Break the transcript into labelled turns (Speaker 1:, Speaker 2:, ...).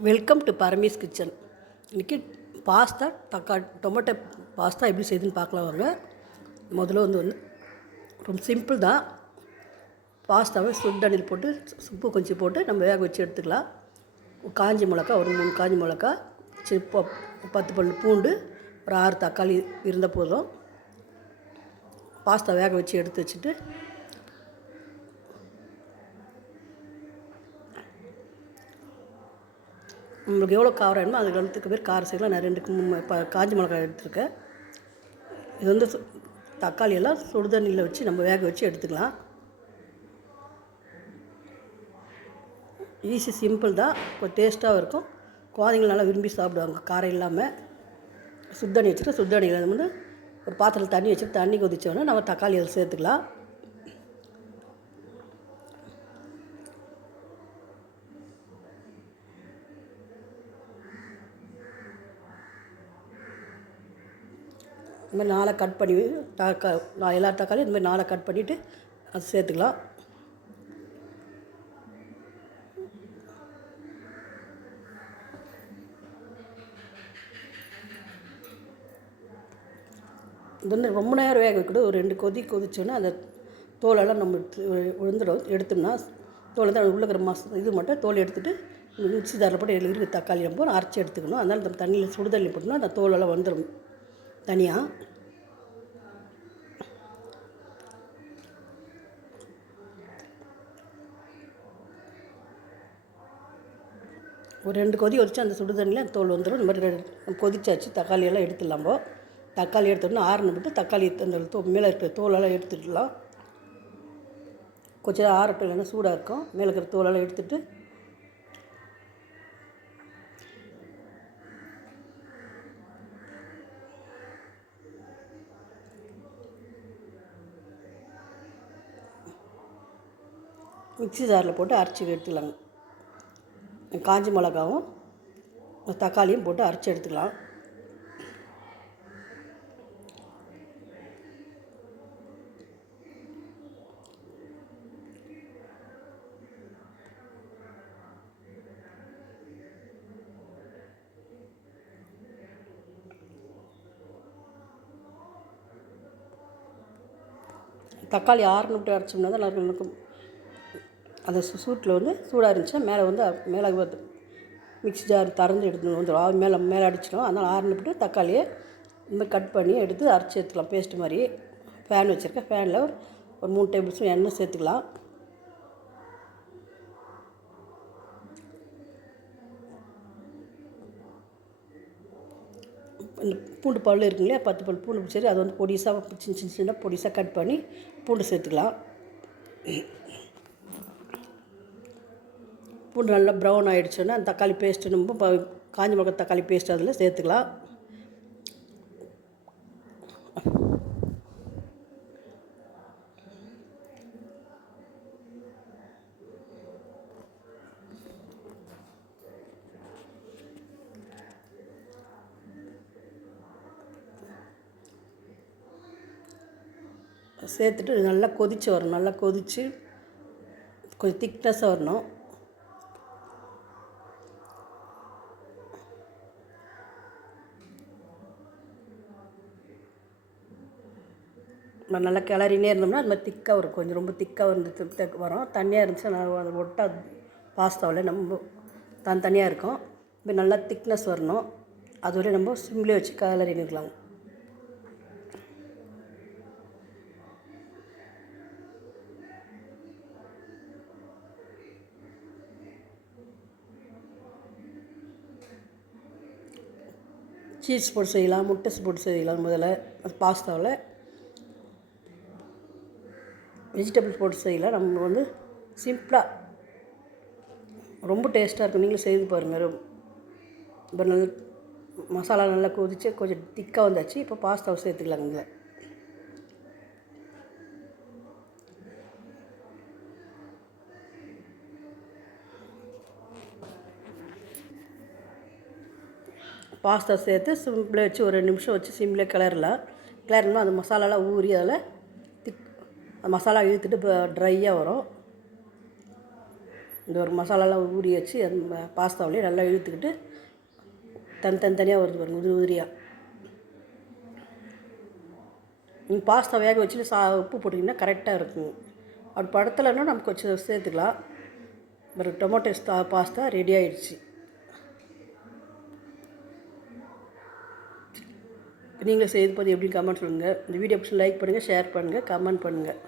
Speaker 1: Welcome to Paramesh kitchen இன்றைக்கி pasta தக்காளி tomato pasta எப்படி செய்யுதுன்னு பார்க்கலாம் வாங்க. முதல்ல வந்து வந்து ரொம்ப சிம்பிள் தான். பாஸ்தாவை சுடுதண்ணியில் போட்டு சுப்பு கொஞ்சம் போட்டு நம்ம வேக வச்சு எடுத்துக்கலாம். காஞ்சி மிளகா ஒரு மூணு காஞ்சி மிளகா சி பத்து பல் பூண்டு ஒரு ஆறு தக்காளி இருந்தால் போதும். பாஸ்தா வேக வச்சு எடுத்து வச்சுட்டு உங்களுக்கு எவ்வளோ காரம் வேணுமோ அதுக்கு வந்து பேர் காரம் செய்யலாம் நான் ரெண்டுக்கு மூணு இப்போ காஞ்சி மிளகாய் எடுத்துருக்கேன். இது வந்து சு- தக்காளி எல்லாம் சுடுதண்ணியில் வச்சு நம்ம வேக வச்சு எடுத்துக்கலாம். ஈஸி சிம்பிள் தான். கொஞ்சம் டேஸ்ட்டாகவும் இருக்கும். குழந்தைங்க நல்லா விரும்பி சாப்பிடுவாங்க. காரம் இல்லாமல் சுத்தண்ணி வச்சுட்டு சுத்தண்ணியில் வந்து ஒரு பாத்திரத்தில் தண்ணி வச்சுட்டு தண்ணி கொதிச்சோடனே நம்ம தக்காளி அதில் சேர்த்துக்கலாம். இதுமாதிரி மாதிரி கட் பண்ணி தக்காளி நான் எல்லா தக்காளியும் இந்த மாதிரி கட் பண்ணிவிட்டு அது சேர்த்துக்கலாம். இது வந்து ரொம்ப நேரம் வேக வைக்கணும் ஒரு ரெண்டு கொதி கொதிச்சோன்னா அந்த தோலெல்லாம் நம்ம விழுந்துடும் எடுத்தோம்னா தோல் தான் உள்ள இருக்கிற இது மட்டும் தோல் எடுத்துகிட்டு மிச்சி ஜாரில் போட்டு இருக்கிற தக்காளி நம்ம அரைச்சி எடுத்துக்கணும். அதனால் நம்ம தண்ணியில் சுடு தண்ணி போட்டோம்னா அந்த தோலெல்லாம் வந்துடும் தனியாக ஒரு ரெண்டு கொதி வச்சு அந்த சுடு தண்ணியில் தோல் வந்துடும் இந்த மாதிரி ரெண்டு கொதிச்சாச்சு. தக்காளியெல்லாம் எடுத்துடலாம் போ. தக்காளி எடுத்தோடனே ஆறுன விட்டு தக்காளி அந்த தோ மேலே இருக்கிற தோலெல்லாம் எடுத்துடலாம். கொஞ்சம் ஆறட்டும் இல்லைன்னா சூடாக இருக்கும். மேலே இருக்கிற தோலெல்லாம் எடுத்துட்டு மிக்ஸி ஜாரில் போட்டு அரைச்சி எடுத்துக்கலாங்க காஞ்ச மிளகாவும் தக்காளியும் போட்டு அரைச்சி எடுத்துக்கலாம். தக்காளி ஆறுன்னு விட்டு அரைச்சோம்னா தான் நல்லா இருக்கும் அந்த சூட்டில் வந்து சூடாக இருந்துச்சுன்னா மேலே வந்து மேலே மிக்ஸி ஜார் திறந்து எடுத்து வந்துடும் அது மேலே மேலே அடிச்சிடும். அதனால் ஆறுனுட்டு தக்காளியை இந்த கட் பண்ணி எடுத்து அரைச்சி எடுத்துக்கலாம். பேஸ்ட் மாதிரி. ஃபேன் வச்சுருக்கேன். ஃபேனில் ஒரு ஒரு மூணு டேபிள் ஸ்பூன் எண்ணெய் சேர்த்துக்கலாம். இந்த பூண்டு பல் இருக்கு இல்லையா? பத்து பல் பூண்டு சரி அது வந்து பொடிசாக சின்ன சின்ன சின்ன பொடிசாக கட் பண்ணி பூண்டு சேர்த்துக்கலாம். பூண்டு நல்லா ப்ரௌன் ஆகிடுச்சோன்னா அந்த தக்காளி பேஸ்ட்டு நம்ம ப காஞ்ச மிளகா தக்காளி பேஸ்ட் அதில் சேர்த்துக்கலாம். சேர்த்துட்டு நல்லா கொதிச்சு வரணும் நல்லா கொதித்து கொஞ்சம் திக்னஸாக வரணும். நம்ம நல்லா கிளறினே இருந்தோம்னா அது மாதிரி திக்காக இருக்கும் கொஞ்சம் ரொம்ப திக்காக இருந்து வரும். தண்ணியாக இருந்துச்சுன்னா நான் அது ஒட்டா பாஸ்தாவில் நம்ம தன் தனியாக இருக்கும். இப்போ நல்லா திக்னஸ் வரணும். அதுவரை நம்ம சிம்லேயே வச்சு கிளறி சீஸ் போட்டு செய்யலாம். முட்டை போட்டு செய்யலாம் முதல்ல. அது பாஸ்தாவில். வெஜிடபிள்ஸ் போட்டு செய்யலாம் நம்ம வந்து சிம்பிளாக ரொம்ப டேஸ்ட்டாக இருக்கும். நீங்களும் செய்து பாருங்கள் இப்போ நல்ல மசாலா நல்லா கொதிச்சு கொஞ்சம் திக்காக வந்தாச்சு. இப்போ பாஸ்தாவை சேர்த்துக்கலாங்க இதில் பாஸ்தா சேர்த்து சிம்மில் வச்சு ஒரு ரெண்டு நிமிஷம் வச்சு சிம்மில் கிளறலாம். கிளறினா அந்த மசாலாலாம் ஊறி அதில் மசாலா இழுத்துட்டு இப்போ ட்ரையாக வரும். இந்த ஒரு மசாலாலாம் ஊறி வச்சு அந்த பாஸ்தாவிலே நல்லா இழுத்துக்கிட்டு தன் தனித்தனியாக வருது பாருங்க உதிரி உதிரியாக நீங்கள் பாஸ்தா வேக வச்சுட்டு சா உப்பு போட்டிங்கன்னா கரெக்டாக இருக்கும். அப்படி படத்துலன்னா நமக்கு கொஞ்சம் சேர்த்துக்கலாம். ஒரு டொமேட்டோ பாஸ்தா ரெடி ஆயிடுச்சு. நீங்கள் செய்து பார்த்து எப்படி கமெண்ட் சொல்லுங்கள் இந்த வீடியோ பிடிச்சி லைக் பண்ணுங்கள் ஷேர் பண்ணுங்கள் கமெண்ட் பண்ணுங்கள்